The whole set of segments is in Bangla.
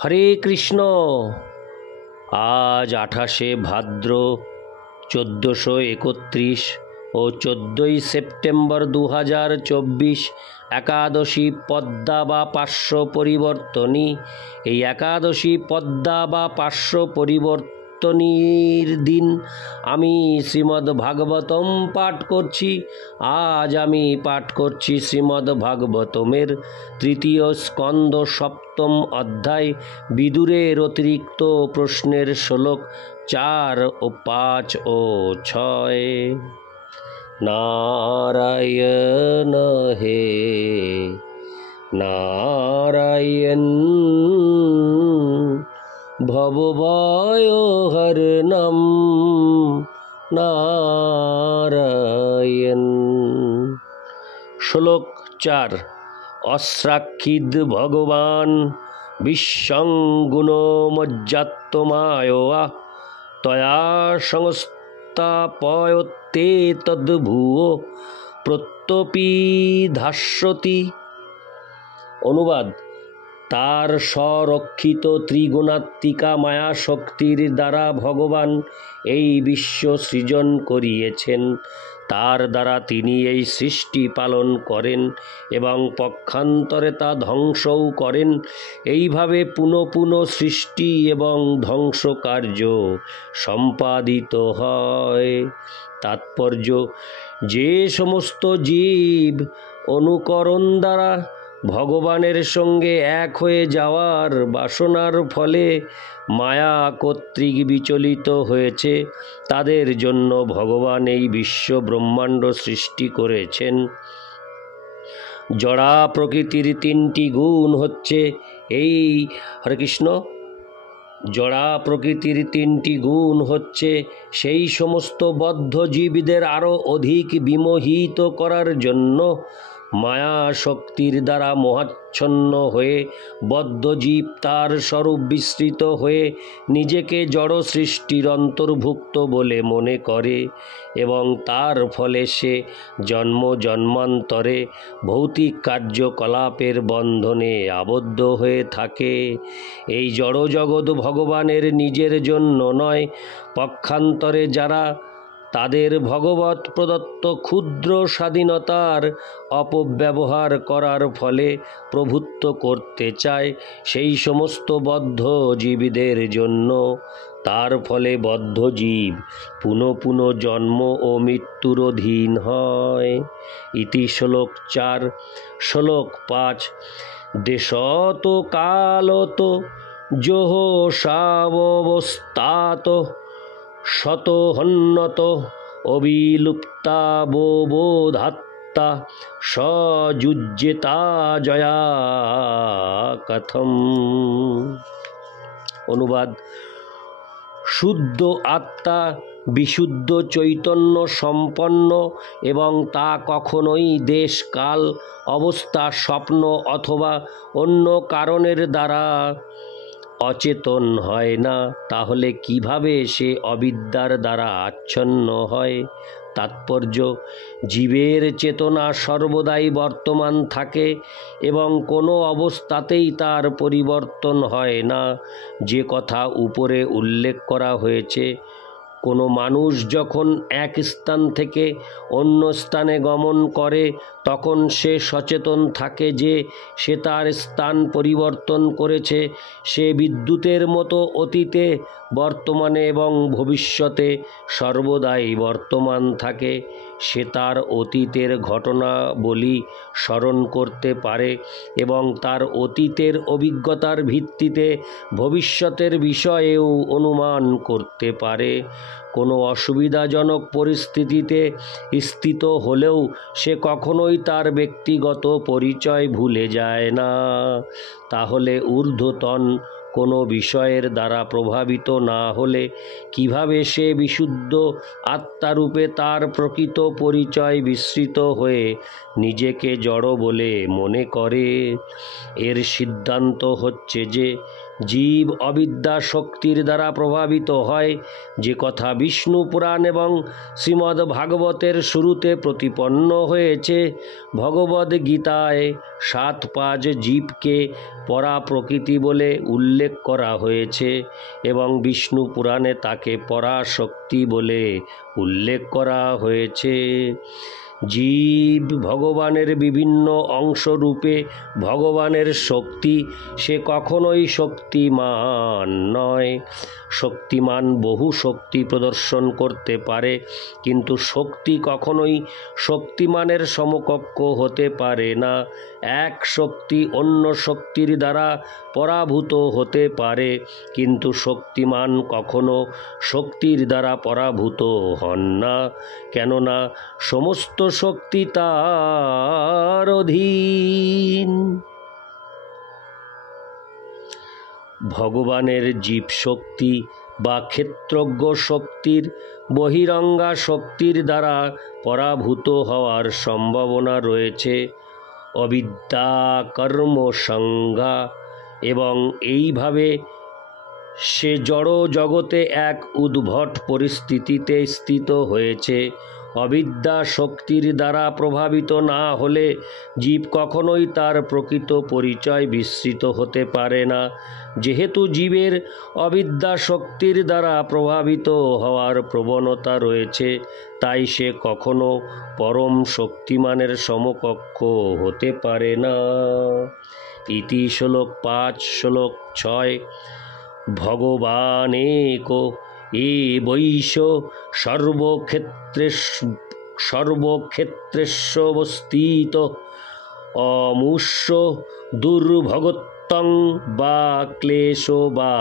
হরে কৃষ্ণ। আজ 28শে ভাদ্র 1431 ও 14ই সেপ্টেম্বর 2024 একাদশী পদ্মা বা পার্শ্ব পরিবর্তনী। এই একাদশী পদ্মা বা পার্শ্ব পরিবর্তনীর দিন আমি শ্রীমদ্ ভাগবতম পাঠ করছি। আজ আমি পাঠ করছি শ্রীমদ্ ভাগবতমের তৃতীয় স্কন্দ সপ্তম অধ্যায় বিদুরের অতিরিক্ত প্রশ্নের শ্লোক 4 ও 5 ও 6। নারায়ণ হে নারায়ণ ভবভয়হরণম নারায়ণ। শ্লোক 4। অস্রাক্ষিদ ভগবান বিশ্বং গুণমজ্জাত্মায়োয়া তয়া সংস্থাপয়তে তদ্ভুয়ো প্রত্যপিধাস্যতি। অনুবাদ: তার স্বরক্ষিত ত্রিগুণাত্মিকা মায়া শক্তির দ্বারা ভগবান এই বিশ্ব সৃজন করিয়েছেন। তার দ্বারা তিনি এই সৃষ্টি পালন করেন এবং পক্ষান্তরে তা ধ্বংসও করেন। এইভাবে পুনঃ পুনঃ সৃষ্টি এবং ধ্বংস কার্য সম্পাদিত হয়। তাৎপর্য: যে সমস্ত জীব অনুকরণ দ্বারা ভগবানের সঙ্গে এক হয়ে যাওয়ার বাসনার ফলে মায়া কর্তৃক বিচলিত হয়েছে, তাদের জন্য ভগবান এই বিশ্ব ব্রহ্মাণ্ড সৃষ্টি করেছেন। জড়া প্রকৃতির 3টি গুণ হচ্ছে এই হরে কৃষ্ণ জড়া প্রকৃতির 3টি গুণ হচ্ছে সেই সমস্ত বদ্ধ জীবদের আরও অধিক বিমোহিত করার জন্য মায়া শক্তির দ্বারা মোহাচ্ছন্ন হয়ে বদ্ধ জীব তার স্বরূপ বিস্মৃত হয়ে নিজেকে জড় সৃষ্টির অন্তর্ভুক্ত বলে মনে করে এবং তার ফলে সে জন্ম জন্মান্তরে ভৌতিক কার্যকলাপের বন্ধনে আবদ্ধ হয়ে থাকে। এই জড়জগৎ ভগবানের নিজের জন্য নয়, পক্ষান্তরে যারা তাদের ভগবৎ প্রদত্ত ক্ষুদ্র স্বাধীনতার অপব্যবহার করার ফলে প্রভুত্ব করতে চায়, সেই সমস্ত বদ্ধ জীবদের জন্য। তার ফলে বদ্ধ জীব পুনঃ পুনঃ জন্ম ও মৃত্যুর অধীন হয়। ইতি শ্লোক 4। শ্লোক 5। দেশত কালত যোহ সাবস্তাত শতহন্নত অবিলুপ্তা বোধাত্তা সযুজ্যেতা জয়া কথম। অনুবাদ: শুদ্ধ আত্মা বিশুদ্ধ চৈতন্য সম্পন্ন এবং তা কখনোই দেশ কাল অবস্থা স্বপ্ন অথবা অন্য কারণের দ্বারা অচেতন হয় না। তাহলে কিভাবে সে অবিদ্যার দ্বারা আচ্ছন্ন হয়? তাৎপর্য: জীবের চেতনা সর্বদাই বর্তমান থাকে এবং কোনো অবস্থাতেই তার পরিবর্তন হয় না। যে কথা উপরে উল্লেখ করা হয়েছে, কোনো মানুষ যখন এক স্থান থেকে অন্য স্থানে গমন করে তখন সে সচেতন থাকে যে সে তার স্থান পরিবর্তন করেছে। সে বিদ্যুতের মতো অতীতে, বর্তমানে এবং ভবিষ্যতে সর্বদাই বর্তমান থাকে। সে তার অতীতের ঘটনাবলী স্মরণ করতে পারে এবং তার অতীতের অভিজ্ঞতার ভিত্তিতে ভবিষ্যতের বিষয়েও অনুমান করতে পারে। কোনো অসুবিধাজনক পরিস্থিতিতে স্থিত হলেও সে কখনোই তার ব্যক্তিগত পরিচয় ভুলে যায় না। তাহলে ঊর্ধ্বতন কোনো বিষয়ের দ্বারা প্রভাবিত না হলে কিভাবে সে বিশুদ্ধ আত্মারূপে তার প্রকৃত পরিচয় বিস্মৃত হয়ে নিজেকে জড় বলে মনে করে? এর সিদ্ধান্ত হচ্ছে যে জীব অবিদ্যা শক্তির দ্বারা প্রভাবিত হয়, যে কথা বিষ্ণু পুরাণ এবং শ্রীমদ্ ভাগবতের শুরুতে প্রতিপন্ন হয়েছে। ভগবদ্ গীতায় 7-5 জীবকে পরা প্রকৃতি বলে উল্লেখ করা হয়েছে এবং বিষ্ণু পুরাণে তাকে পরাশক্তি বলে উল্লেখ করা হয়েছে। জীব ভগবানের বিভিন্ন অংশরূপে ভগবানের শক্তি, সে কখনোই শক্তিমান নয়। শক্তিমান বহু শক্তি প্রদর্শন করতে পারে, কিন্তু শক্তি কখনোই শক্তিমানের সমকক্ষ হতে পারে না। এক শক্তি অন্য শক্তির দ্বারা পরাভূত হতে পারে, কিন্তু শক্তিমান কখনো শক্তির দ্বারা পরাভূত হন না, কেননা সমস্ত শক্তি তার অধীন। ভগবানের জীব শক্তি বা ক্ষেত্রজ্ঞ শক্তির বহিরঙ্গা শক্তির দ্বারা পরাভূত হওয়ার সম্ভাবনা রয়েছে অবিদ্যা কর্ম সংজ্ঞা, এবং এইভাবে সে জড় জগতে এক উদ্ভট পরিস্থিতিতে স্থিত হয়েছে। অবিদ্যা শক্তির দ্বারা প্রভাবিত না হলে জীব কখনোই তার প্রকৃত পরিচয় বিস্মৃত হতে পারে না। যেহেতু জীবের অবিদ্যা শক্তির দ্বারা প্রভাবিত হওয়ার প্রবণতা রয়েছে, তাই সে কখনো পরম শক্তিমানের সমকক্ষ হতে পারে না। ইতি শ্লোক 5 শ্লোক 6 ভগবানেক এবৈষ সর্বক্ষেত্রেষ্বস্থিত অমূষ্য দুর্ভগত্বং বা ক্লেশ বা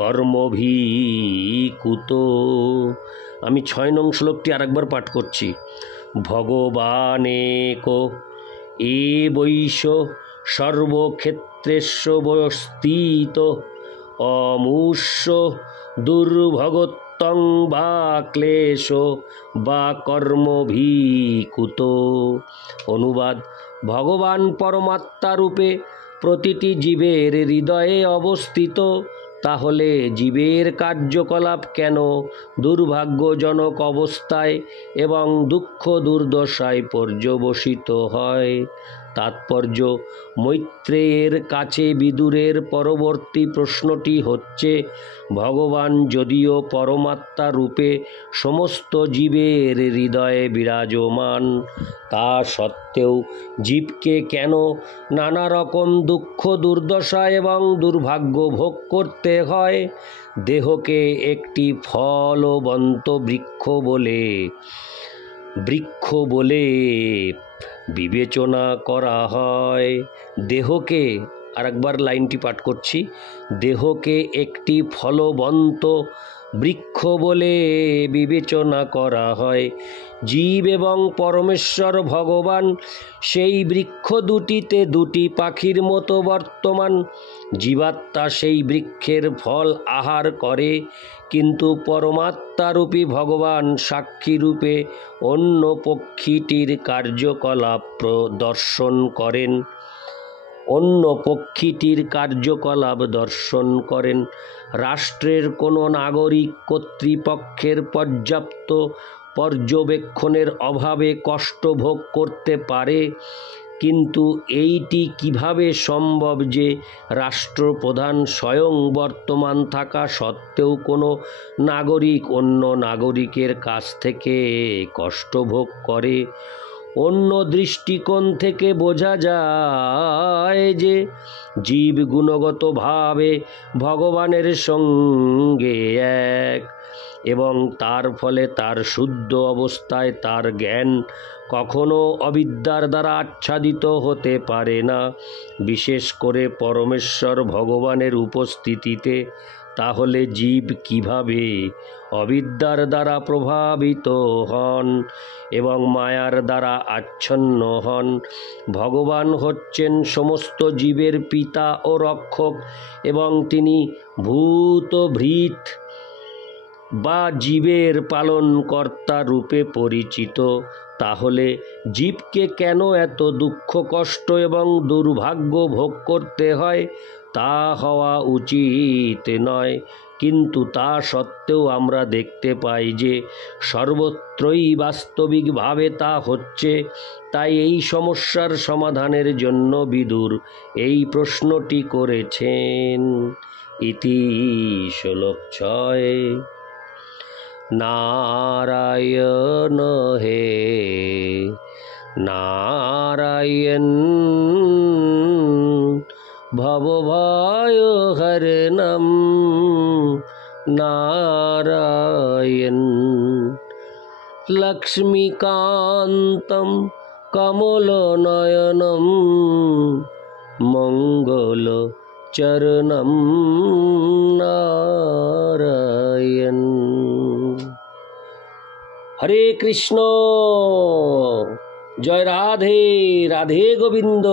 কর্মভিকুত। আমি 6 নং শ্লোকটি আরেকবার পাঠ করছি। ভগবানেক এবৈষ সর্বক্ষেত্রেষ্বস্থিত অমূষ্য দুর্ভগত্বং বা ক্লেশ বা কর্মভিকুত। অনুবাদ: ভগবান পরমাত্মা রূপে প্রতিটি জীবের হৃদয়ে অবস্থিত, তাহলে জীবের কার্যকলাপ কেন দুর্ভাগ্যজনক অবস্থায় এবং দুঃখ দুর্দশায় পর্যবসিত হয়? তাৎপর্য: মৈত্রেয়ের কাছে বিদুরের পরবর্তী প্রশ্নটি হচ্ছে, ভগবান যদিও পরমাত্মা রূপে সমস্ত জীবের হৃদয়ে বিরাজমান, তা সত্ত্বেও জীবকে কেন নানা রকম দুঃখ দুর্দশা এবং দুর্ভাগ্য ভোগ করতে হয়? দেহকে একটি ফলবন্ত বৃক্ষ বলে বিবেচনা করা হয়। দেহকে, আরেকবার লাইনটি পাঠ করছি, দেহকে একটি ফলবন্ত বৃক্ষ বলে বিবেচনা করা হয়। জীব এবং পরমেশ্বর ভগবান সেই বৃক্ষ দুটিতে দুটি পাখির মতো বর্তমান। জীবাত্মা সেই বৃক্ষের ফল আহার করে, কিন্তু পরমাত্মারূপী ভগবান সাক্ষীরূপে অন্য পক্ষীটির কার্যকলাপ দর্শন করেন। রাষ্ট্রের কোনো নাগরিক কর্তৃপক্ষের পর্যাপ্ত পর্যবেক্ষণের অভাবে কষ্ট ভোগ করতে পারে, কিন্তু এইটি কিভাবে সম্ভব যে রাষ্ট্রপ্রধান স্বয়ং বর্তমান থাকা সত্ত্বেও কোনো নাগরিক অন্য নাগরিকের কাছ থেকে কষ্ট ভোগ করে? অন্য দৃষ্টিকোণ থেকে বোঝা যায় যে জীব গুণগতভাবে ভগবানের সঙ্গে এক, এবং তার ফলে তার শুদ্ধ অবস্থায় তার জ্ঞান কখনো অবিদ্যার দ্বারা আচ্ছাদিত হতে পারে না, বিশেষ করে পরমেশ্বর ভগবানের উপস্থিতিতে। তাহলে জীব কিভাবে অবিদ্যার দ্বারা প্রভাবিত হন এবং মায়ার দ্বারা আচ্ছন্ন হন? ভগবান হচ্ছেন সমস্ত জীবের পিতা ও রক্ষক, এবং তিনি ভূতভৃৎ বা জীবের পালনকর্তা রূপে পরিচিত। তাহলে জীবকে কেন এত দুঃখ কষ্ট এবং দুর্ভাগ্য ভোগ করতে হয়? তা হওয়া উচিত নয়, কিন্তু তা সত্ত্বেও আমরা দেখতে পাই যে সর্বত্রই বাস্তবিকভাবে তা হচ্ছে। তাই এই সমস্যার সমাধানের জন্য বিদুর এই প্রশ্নটি করেছেন। ইতি শ্লোক 6। নারায়ণ হে নারায়ণ ভবভয় হরণম নারায়ণ লক্ষ্মীকান্তম কমলনয়নম মঙ্গল চরণম নারায়ণ। হরে কৃষ্ণ। জয় রাধে রাধে গোবিন্দ।